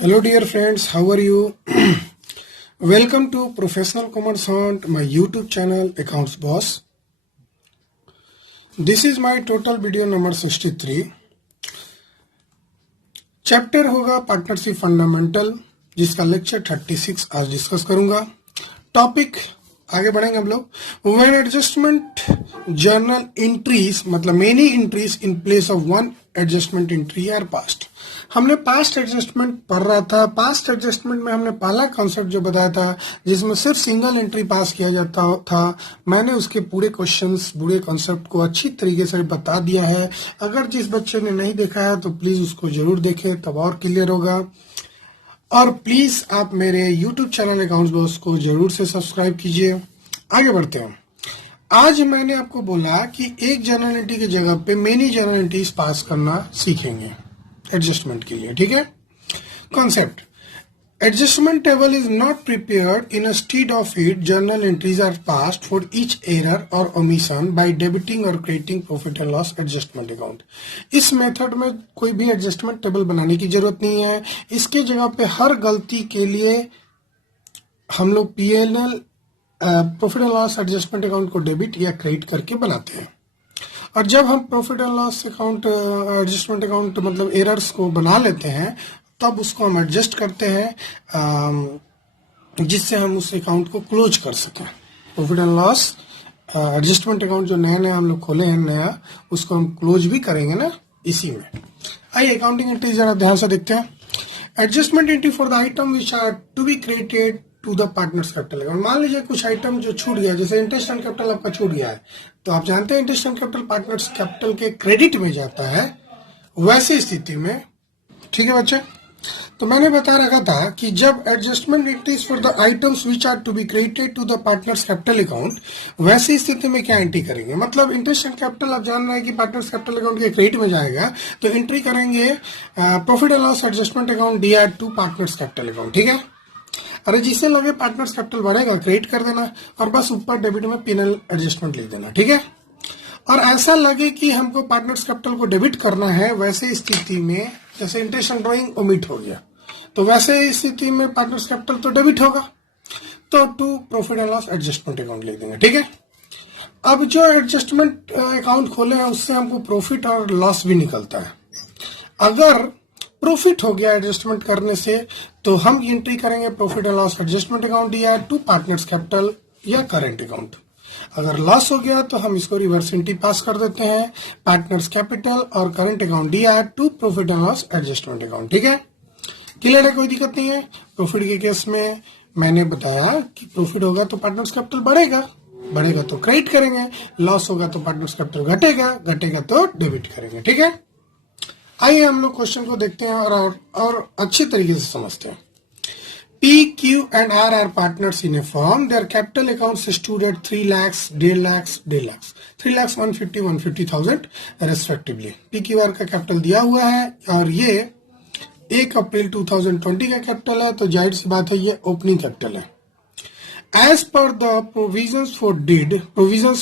Hello dear friends, how are you? Welcome to Professional Commerce Hunt, my YouTube channel Accounts Boss. This is my total video number 63. Chapter होगा partnership fundamental, जिसका lecture 36 आज discuss करूंगा. Topic आगे बढ़ेंगे हम लोग. When adjustment journal entries मतलब many entries in place of one adjustment entry are passed. हमने पास्ट एडजस्टमेंट पढ़ रहा था. पास्ट एडजस्टमेंट में हमने पहला कॉन्सेप्ट जो बताया था जिसमें सिर्फ सिंगल एंट्री पास किया जाता था, मैंने उसके पूरे क्वेश्चंस पूरे कॉन्सेप्ट को अच्छी तरीके से बता दिया है. अगर जिस बच्चे ने नहीं देखा है तो प्लीज उसको जरूर देखें, तब और क्लियर होगा. और प्लीज आप मेरे YouTube चैनल अकाउंट्स बॉस को जरूर से सब्सक्राइब कीजिए. आगे बढ़ते हैं. आज मैंने आपको बोला कि एक जर्नल एंट्री की जगह पे मेनी जर्नल एंट्रीज पास करना सीखेंगे एडजस्टमेंट के लिए. ठीक है. Concept: adjustment table is not prepared instead of it journal entries are passed for each error और ओमिशन बाय डेबिटिंग और creating profit and loss adjustment account. इस method में कोई भी एडजस्टमेंट टेबल बनाने की जरूरत नहीं है. इसके जगह पे हर गलती के लिए हम लोग PNL profit and loss adjustment account को डेबिट या क्रेडिट करके बनाते हैं. और जब हम profit and loss account adjustment account मतलब एरर्स को बना लेते हैं तब उसको हम एडजस्ट करते हैं जिससे हम उस अकाउंट को क्लोज कर सकें. Profit and loss adjustment account जो नया हम लोग खोले हैं नया, उसको हम क्लोज भी करेंगे ना इसी में. आइए अकाउंटिंग एंट्री जरा ध्यान से देखते हैं. Adjustment entry for the item which are to be created to the partners capital account. मान लीजिए कुछ आइटम जो छूट गया, जैसे इंटरेस्ट एंड कैपिटल आपका छूट गया है, तो आप जानते हैं interest and capital partners capital के क्रेडिट में जाता है. वैसी स्थिति में ठीक है बच्चे, तो मैंने बता रखा था कि जब adjustment entries for the items which are to be created to the partners capital account, वैसी स्थिति में क्या एंट्री करेंगे. मतलब इंटरेस्ट एंड कैपिटल आप जान रहे हैं कि पार्टनर्स कैपिटल अकाउंट के क्रेडिट में जाएगा, तो एंट्री करेंगे profit and loss adjustment account DR to partners capital account. ठीक है. अरे जिससे लगे पार्टनर्स कैपिटल बढ़ेगा क्रेडिट कर देना और बस ऊपर डेबिट में पीएनएल एडजस्टमेंट लिख देना. ठीक है. और ऐसा लगे कि हमको पार्टनर्स कैपिटल को डेबिट करना है, वैसे स्थिति में जैसे इंटरेस्ट एंड ड्रॉइंग ओमिट हो गया, तो वैसे स्थिति में पार्टनर्स कैपिटल तो डेबिट होगा, तो to profit and loss adjustment account लिख देंगे. ठीक है. अब जो एडजस्टमेंट अकाउंट खोले हैं उससे हमको प्रॉफिट और लॉस भी निकलता है. अगर प्रॉफिट हो गया एडजस्टमेंट करने से तो हम एंट्री करेंगे profit and loss adjustment account या टू पार्टनर्स कैपिटल या करेंट अकाउंट. अगर लॉस हो गया तो हम इसको रिवर्स एंट्री पास कर देते हैं पार्टनर्स कैपिटल और करंट अकाउंट या to profit and loss adjustment account. ठीक है. क्लियर है, कोई दिक्कत नहीं है. प्रॉफिट के केस में मैंने बताया कि प्रॉफिट होगा तो पार्टनर्स कैपिटल बढ़ेगा तो क्रेडिट करेंगे, लॉस होगा तो पार्टनर्स कैपिटल घटेगा तो डेबिट करेंगे. ठीक है. आइए हम लोग क्वेश्चन को देखते हैं और अच्छी तरीके से समझते हैं. P, Q and R are partners in a firm. Their capital accounts stood at 3 lakhs, 1.5 lakhs, 1.5 lakhs, 3 lakhs 150,000 respectively. PQR का कैपिटल दिया हुआ है और ये 1 अप्रैल 2020 का कैपिटल है, तो जाहिर सी बात है ये ओपनिंग कैपिटल है. As per the provisions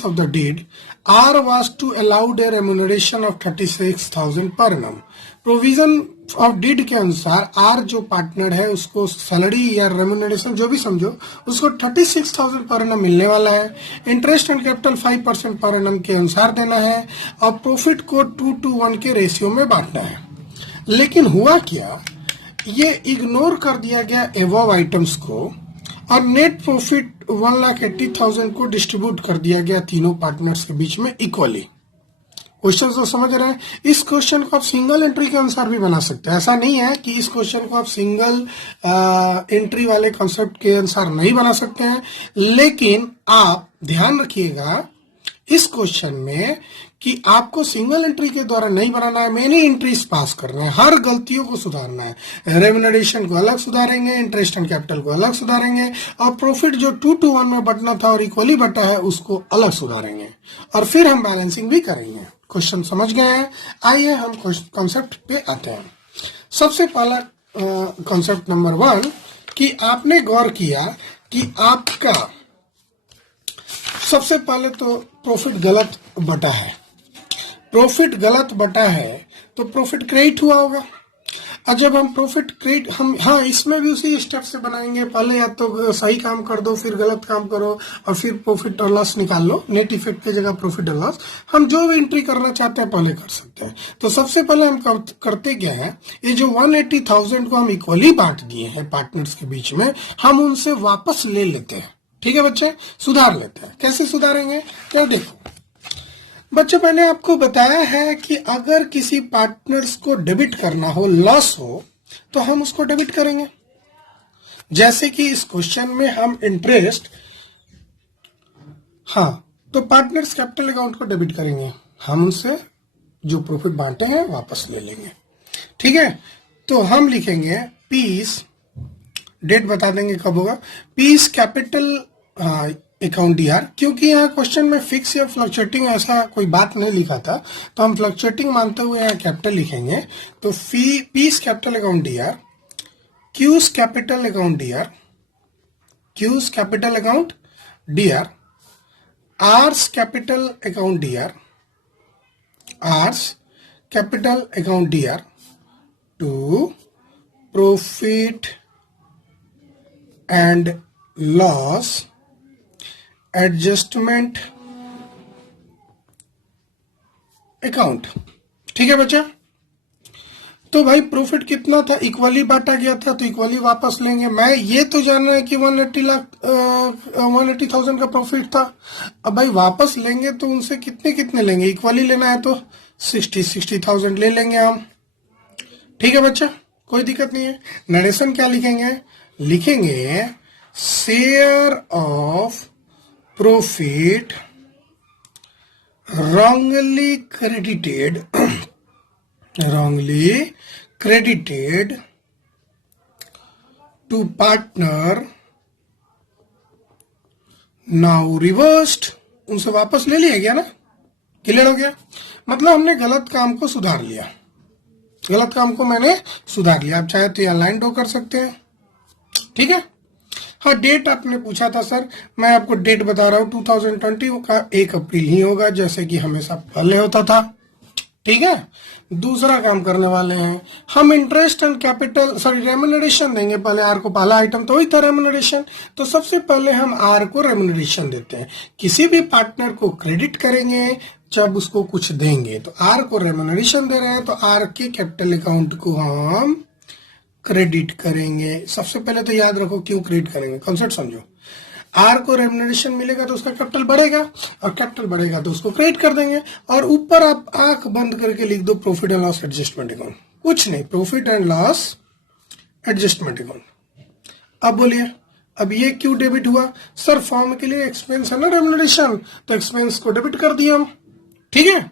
of the deed, R was to allowed a remuneration of 36,000 per annum. Provision of deed के अनुसार आर जो पार्टनर है उसको सैलरी या रेम्यूनरेशन जो भी समझो उसको 36,000 पर एनम मिलने वाला है. Interest and capital 5% per annum के अनुसार देना है और प्रॉफिट को 2:1 के रेशियो में बांटना है. लेकिन हुआ क्या, ये इग्नोर कर दिया गया एवव आइटम्स को और नेट प्रॉफिट 1,80,000 को डिस्ट्रीब्यूट कर दिया गया तीनों पार्टनर्स के बीच में इक्वली. क्वेश्चन तो समझ रहे हैं. इस क्वेश्चन को आप सिंगल एंट्री के अनुसार भी बना सकते हैं. ऐसा नहीं है कि इस क्वेश्चन को आप सिंगल एंट्री वाले कॉन्सेप्ट के अनुसार नहीं बना सकते हैं, लेकिन आप ध्यान रखिएगा इस क्वेश्चन में कि आपको सिंगल एंट्री के द्वारा नहीं बनाना है, मेनी एंट्रीज पास करना है, हर गलतियों को सुधारना है. रेम्यूनरेशन को अलग सुधारेंगे, इंटरेस्ट एंड कैपिटल को अलग सुधारेंगे और प्रॉफिट जो 2:1 में बंटना था और इक्वली बटा है उसको अलग सुधारेंगे और फिर हम बैलेंसिंग भी करेंगे. क्वेश्चन समझ गए हैं. आइए हम कॉन्सेप्ट पे आते हैं. सबसे पहला कॉन्सेप्ट नंबर 1 कि आपने गौर किया कि आपका सबसे पहले तो प्रॉफिट गलत बटा है तो प्रॉफिट क्रेडिट हुआ होगा. और जब हम प्रॉफिट क्रिएट हम हाँ इसमें भी उसी स्टेप से बनाएंगे। पहले या तो सही काम कर दो, फिर गलत काम करो और फिर प्रॉफिट और लॉस निकाल लो। नेट इफेक्ट की जगह प्रॉफिट और लॉस हम जो भी एंट्री करना चाहते हैं पहले कर सकते हैं। तो सबसे पहले हम करते क्या है, ये जो 180,000 को हम इक्वली बांट दिए हैं पार्टनर्स के बीच में, हम उनसे वापस ले लेते हैं। ठीक है बच्चे, सुधार लेते हैं। कैसे सुधारेंगे क्या, देखो बच्चों मैंने आपको बताया है कि अगर किसी पार्टनर्स को डेबिट करना हो, लॉस हो, तो हम उसको डेबिट करेंगे। जैसे कि इस क्वेश्चन में हम इंटरेस्ट, हाँ तो पार्टनर्स कैपिटल अकाउंट को डेबिट करेंगे, हम उनसे जो प्रॉफिट बांटे हैं वापस ले लेंगे। ठीक है, तो हम लिखेंगे पीस, डेट बता देंगे कब होगा, पीस कैपिटल अकाउंट डीआर, क्योंकि यहाँ क्वेश्चन में फिक्स या फ्लक्चुएटिंग ऐसा कोई बात नहीं लिखा था, तो हम फ्लक्चुएटिंग मानते हुए यहाँ कैपिटल लिखेंगे। तो P's capital account DR, Q's capital account DR, Q's capital account DR, R's capital account DR, R's capital account DR to profit and loss adjustment account. ठीक है बच्चा, तो भाई प्रॉफिट कितना था, इक्वली बांटा गया था, तो इक्वली वापस लेंगे। मैं ये तो जान रहा है कि 180,000 का प्रॉफिट था। अब भाई वापस लेंगे तो उनसे कितने कितने लेंगे, इक्वली लेना है तो 60,000 ले लेंगे हम। ठीक है बच्चा, कोई दिक्कत नहीं है। नरेशन क्या लिखेंगे, लिखेंगे share of profit wrongly credited to partner now reversed। उनसे वापस ले लिया गया ना, क्लियर हो गया। मतलब हमने गलत काम को सुधार लिया, गलत काम को मैंने सुधार लिया। आप चाहे तो यहाँ लाइन ड्रॉ कर सकते हैं। ठीक है, हाँ डेट आपने पूछा था सर, मैं आपको डेट बता रहा हूँ 2020 का 1 अप्रैल ही होगा, जैसे कि हमेशा पहले होता था। ठीक है, दूसरा काम करने वाले हैं हम, इंटरेस्ट एंड कैपिटल रेम्यूनरेशन देंगे। पहले आर को, पहला आइटम तो वही था रेम्यूनरेशन, तो सबसे पहले हम आर को रेम्यूनरेशन देते हैं। किसी भी पार्टनर को क्रेडिट करेंगे जब उसको कुछ देंगे, तो आर को रेम्यूनरेशन दे रहे हैं, तो आर के कैपिटल अकाउंट को हम क्रेडिट करेंगे। सबसे पहले तो याद रखो क्यों क्रेडिट करेंगे, कॉन्सेप्ट समझो। आर को रेम्यूनरेशन मिलेगा तो उसका कैपिटल बढ़ेगा, और कैपिटल बढ़ेगा तो उसको क्रेडिट कर देंगे। और ऊपर आप आंख बंद करके लिख दो profit and loss adjustment account, कुछ नहीं, profit and loss adjustment account. अब बोलिए, अब ये क्यों डेबिट हुआ सर, फॉर्म के लिए एक्सपेंस है ना रेम्यूनरेशन, तो एक्सपेंस को डेबिट कर दिया हम। ठीक है,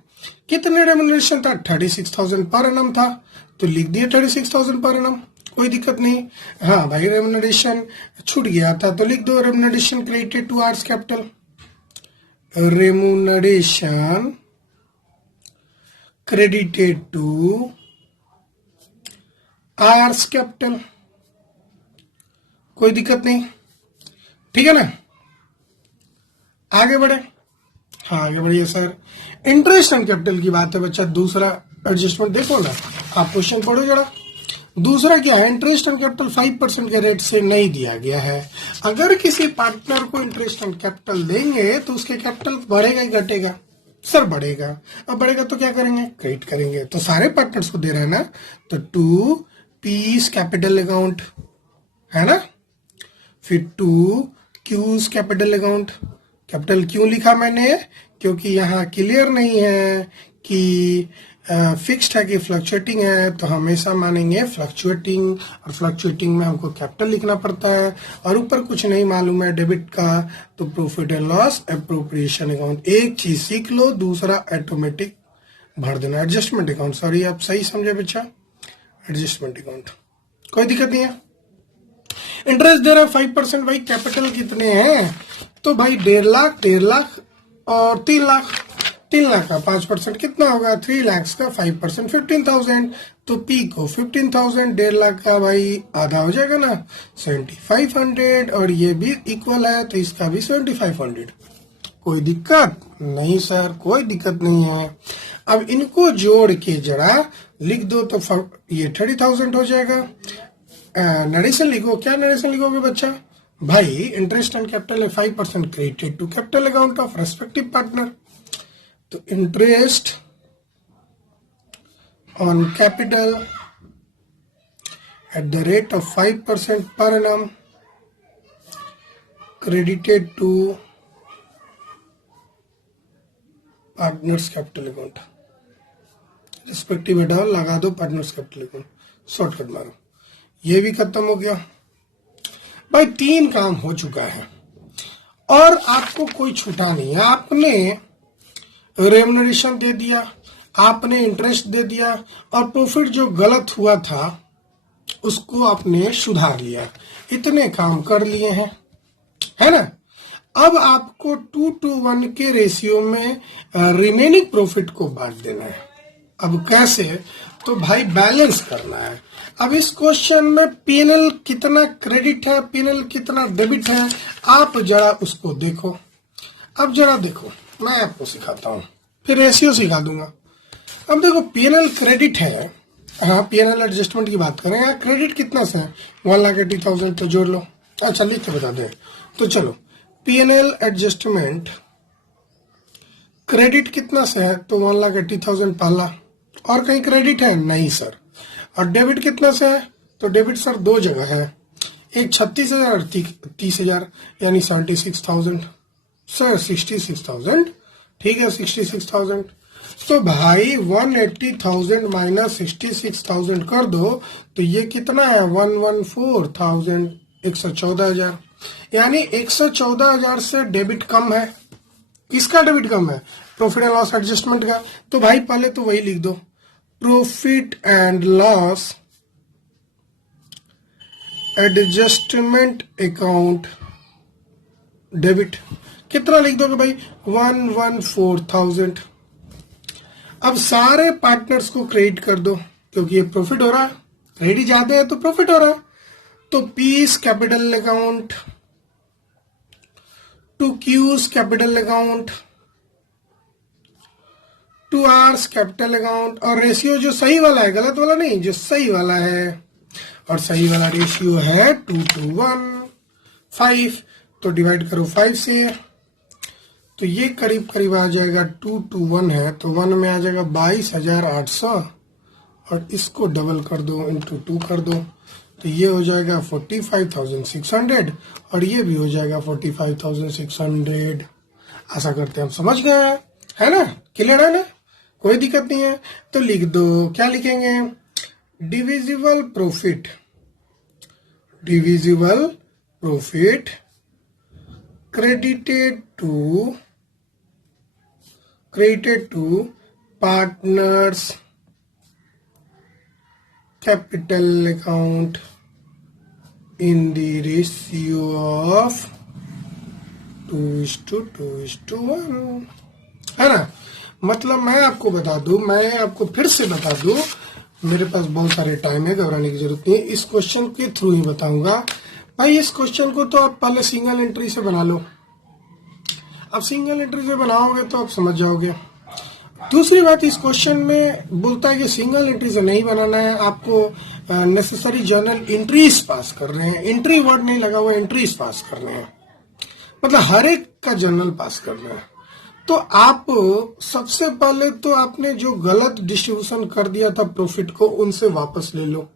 कितने रेम्यूनरेशन था, 36,000 पर एनम था, तो लिख दिया 36,000 पर एनम, कोई दिक्कत नहीं। हाँ भाई रेम्यूनरेशन छूट गया था तो लिख दो remuneration credited to R's capital, remuneration credited to R's capital, कोई दिक्कत नहीं। ठीक है ना, आगे बढ़े। हाँ आगे बढ़िए सर। इंटरेस्ट एंड कैपिटल की बात है बच्चा, दूसरा एडजस्टमेंट देखो ना, आप क्वेश्चन पढ़ो जरा। दूसरा क्या है, इंटरेस्ट एंड कैपिटल 5% के रेट से नहीं दिया गया है। अगर किसी पार्टनर को इंटरेस्ट एंड कैपिटल देंगे तो उसके कैपिटल बढ़ेगा ही घटेगा, सर बढ़ेगा। अब बढ़ेगा तो क्या करेंगे, क्रेडिट करेंगे। तो सारे पार्टनर्स को दे रहे हैं ना, तो टू पीस कैपिटल अकाउंट है ना, फिर to Q's capital account. Capital क्यों लिखा मैंने, क्योंकि यहाँ क्लियर नहीं है कि फिक्स्ड है कि फ्लक्चुएटिंग है, तो हमेशा मानेंगे फ्लक्चुएटिंग, और फ्लक्चुएटिंग में हमको कैपिटल लिखना पड़ता है। और ऊपर कुछ नहीं मालूम है डेबिट का, तो profit and loss appropriation account. एक चीज सीख लो, दूसरा ऑटोमेटिक भर देना, एडजस्टमेंट अकाउंट। सॉरी आप सही समझे बच्चा, एडजस्टमेंट अकाउंट, कोई दिक्कत नहीं है। इंटरेस्ट दे रहा है 5%, भाई कैपिटल कितने हैं, तो भाई 1.5 लाख और 3 लाख। 3 लाख का 5% कितना होगा, 3 लाख का 5% 15,000, तो पी को 15,000, 1.5 लाख का भाई आधा हो जाएगा ना 7500, और ये भी इक्वल है तो इसका भी 7500, कोई दिक्कत नहीं सर, कोई दिक्कत नहीं है। अब इनको जोड़ के जरा लिख दो तो ये 30,000 हो जाएगा। नरेशन लिखो, क्या नरेशन लिखोगे बच्चा? भाई इंटरेस्ट एंड कैपिटल है 5% credited to capital account of respective partner. तो interest on capital at the rate of 5% per annum credited to partners capital account। Respective डाल लगा दो पार्टनर्स कैपिटल अकाउंट, शॉर्टकट मारो, ये भी खत्म हो गया। भाई 3 काम हो चुका है और आपको कोई छूटा नहीं है। आपने रेम्युनरेशन दे दिया, आपने इंटरेस्ट दे दिया और प्रॉफिट जो गलत हुआ था उसको आपने सुधार लिया। इतने काम कर लिए हैं, है ना। अब आपको 2:1 के रेशियो में रिमेनिंग प्रॉफिट को बांट देना है। अब कैसे? तो भाई बैलेंस करना है। अब इस क्वेश्चन में पीएनएल कितना क्रेडिट है, पीएनएल कितना डेबिट है, आप जरा उसको देखो। अब जरा देखो, मैं आपको सिखाता हूं, फिर रेशियो सिखा दूंगा। अब देखो पीएनएल क्रेडिट है, हाँ पीएनएल एडजस्टमेंट की बात करें, यहाँ क्रेडिट कितना से है 1,80,000, तो जोड़ लो। अच्छा लिख के बता दें, तो चलो पीएनएल एडजस्टमेंट क्रेडिट कितना से है, तो 1,80,000 पहला। और कहीं क्रेडिट है? नहीं सर। और डेबिट कितना से है? तो डेबिट सर 2 जगह है, एक 36,000 और 30,000, यानी 76,000 सर, 66,000, ठीक है 66,000। तो भाई 180,000 माइनस 66,000 कर दो तो ये कितना है 114,000, 114,000, यानी 114,000 से डेबिट कम है। किसका डेबिट कम है? प्रॉफिट एंड लॉस एडजस्टमेंट का। तो भाई पहले तो वही लिख दो, profit and loss adjustment account debit कितना लिख दोगे भाई 114,000। अब सारे पार्टनर्स को क्रेडिट कर दो क्योंकि ये प्रॉफिट हो रहा है, क्रेडिट ज्यादा है तो प्रॉफिट हो रहा है। तो P's capital account to Q's capital account to R's capital account, और रेशियो जो सही वाला है, गलत वाला नहीं, जो सही वाला है, और सही वाला रेशियो है 2:1 5। तो डिवाइड करो 5 से, तो ये करीब करीब आ जाएगा 2:1 है तो 1 में आ जाएगा 22,800, और इसको डबल कर दो इंटू 2 कर दो तो ये हो जाएगा 45,600, और ये भी हो जाएगा 45,600। आशा करते हैं हम समझ गए हैं, है ना, क्लियर है ना, कोई दिक्कत नहीं है। तो लिख दो, क्या लिखेंगे? Divisible profit, divisible profit credited to partners capital account in the ratio of 2:1, है ना। मतलब मैं आपको बता दूं, मैं आपको फिर से बता दूं, मेरे पास बहुत सारे टाइम है, घबराने की जरूरत नहीं है, इस क्वेश्चन के थ्रू ही बताऊंगा। भाई इस क्वेश्चन को तो आप पहले सिंगल एंट्री से बना लो, अब सिंगल एंट्री से बनाओगे तो आप समझ जाओगे। दूसरी बात, इस क्वेश्चन में बोलता है कि सिंगल एंट्री से नहीं बनाना है, आपको नेसेसरी जर्नल एंट्रीज पास कर रहे हैं, एंट्री वर्ड नहीं लगा हुआ, एंट्रीज पास कर रहे हैं, मतलब हर एक का जर्नल पास कर रहे हैं। तो आप सबसे पहले तो आपने जो गलत डिस्ट्रीब्यूशन कर दिया था प्रॉफिट को, उनसे वापस ले लो।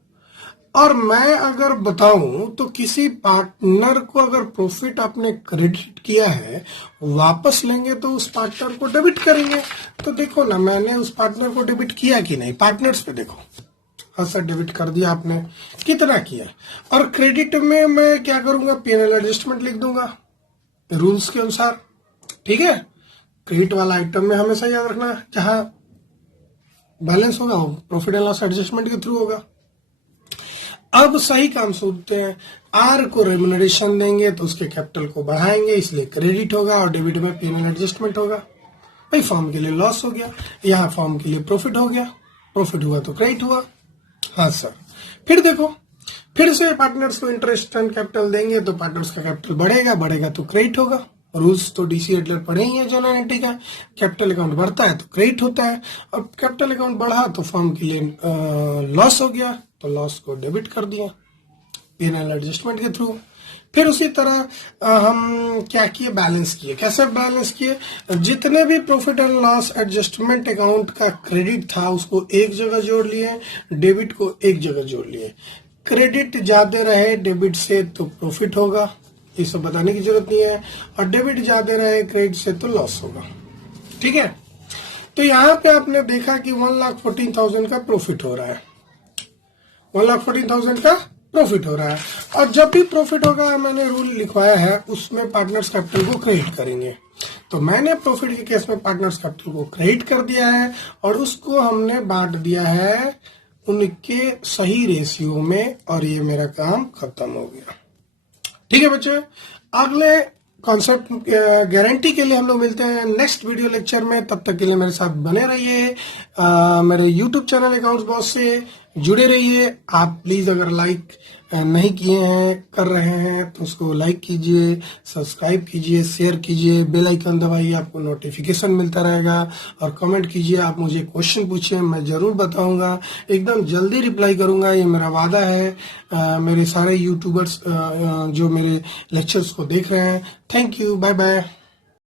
और मैं अगर बताऊं तो किसी पार्टनर को अगर प्रॉफिट आपने क्रेडिट किया है, वापस लेंगे तो उस पार्टनर को डेबिट करेंगे। तो देखो ना, मैंने उस पार्टनर को डेबिट किया कि नहीं, पार्टनर्स पे देखो, हाँ सर डेबिट कर दिया आपने, कितना किया। और क्रेडिट में मैं क्या करूंगा, पीएनएल एडजस्टमेंट लिख दूंगा रूल्स के अनुसार, ठीक है। क्रेडिट वाला आइटम में हमेशा याद रखना, जहां बैलेंस होगा वो प्रॉफिट एंड लॉस एडजस्टमेंट के थ्रू होगा। अब सही काम सोचते हैं, आर को रेम्युनरेशन देंगे तो उसके कैपिटल को बढ़ाएंगे, इसलिए क्रेडिट होगा, और डेबिट में पीएनएल एडजस्टमेंट होगा। भाई फॉर्म के लिए लॉस हो गया, यहाँ फॉर्म के लिए प्रॉफिट हो गया, प्रॉफिट हुआ तो क्रेडिट हुआ। हाँ सर, फिर देखो, फिर से पार्टनर्स को इंटरेस्ट एंड कैपिटल देंगे तो पार्टनर्स का कैपिटल बढ़ेगा, बढ़ेगा तो क्रेडिट होगा। रूल्स तो डीसी एडलर पढ़े ही है जनरल एंट्री का। कैपिटल अकाउंट बढ़ता है तो क्रेडिट होता है, अब कैपिटल अकाउंट बढ़ा तो फर्म के लिए लॉस हो गया तो लॉस को डेबिट कर दिया P&L एडजस्टमेंट के थ्रू। फिर उसी तरह हम क्या किए, बैलेंस किए। कैसे बैलेंस किए, जितने भी profit and loss adjustment account का क्रेडिट था उसको एक जगह जोड़ लिए, डेबिट को एक जगह जोड़ लिए। क्रेडिट ज्यादा रहे डेबिट से तो प्रॉफिट होगा, ये सब बताने की जरूरत नहीं है, और डेबिट ज्यादा रहे क्रेडिट से तो लॉस होगा। ठीक है, तो यहाँ पे आपने देखा कि 1,14,000 का प्रॉफिट हो रहा है, 1,14,000 का प्रॉफिट हो रहा है। और जब भी प्रॉफिट होगा, मैंने रूल लिखवाया है उसमें पार्टनर्स कैपिटल को क्रेडिट करेंगे। तो मैंने प्रॉफिट के केस में पार्टनर्स कैपिटल को क्रेडिट कर दिया है और उसको हमने बांट दिया है उनके सही रेशियो में, और ये मेरा काम खत्म हो गया। ठीक है बच्चे, अगले कॉन्सेप्ट गारंटी के लिए हम लोग मिलते हैं नेक्स्ट वीडियो लेक्चर में। तब तक के लिए मेरे साथ बने रहिए, मेरे यूट्यूब चैनल अकाउंट्स बॉस से जुड़े रहिए। आप प्लीज अगर लाइक नहीं किए हैं, कर रहे हैं तो उसको लाइक कीजिए, सब्सक्राइब कीजिए, शेयर कीजिए, बेल आइकन दबाइए, आपको नोटिफिकेशन मिलता रहेगा। और कमेंट कीजिए, आप मुझे क्वेश्चन पूछिए, मैं जरूर बताऊंगा, एकदम जल्दी रिप्लाई करूंगा, ये मेरा वादा है। मेरे सारे यूट्यूबर्स जो मेरे लेक्चर्स को देख रहे हैं, थैंक यू, बाय बाय।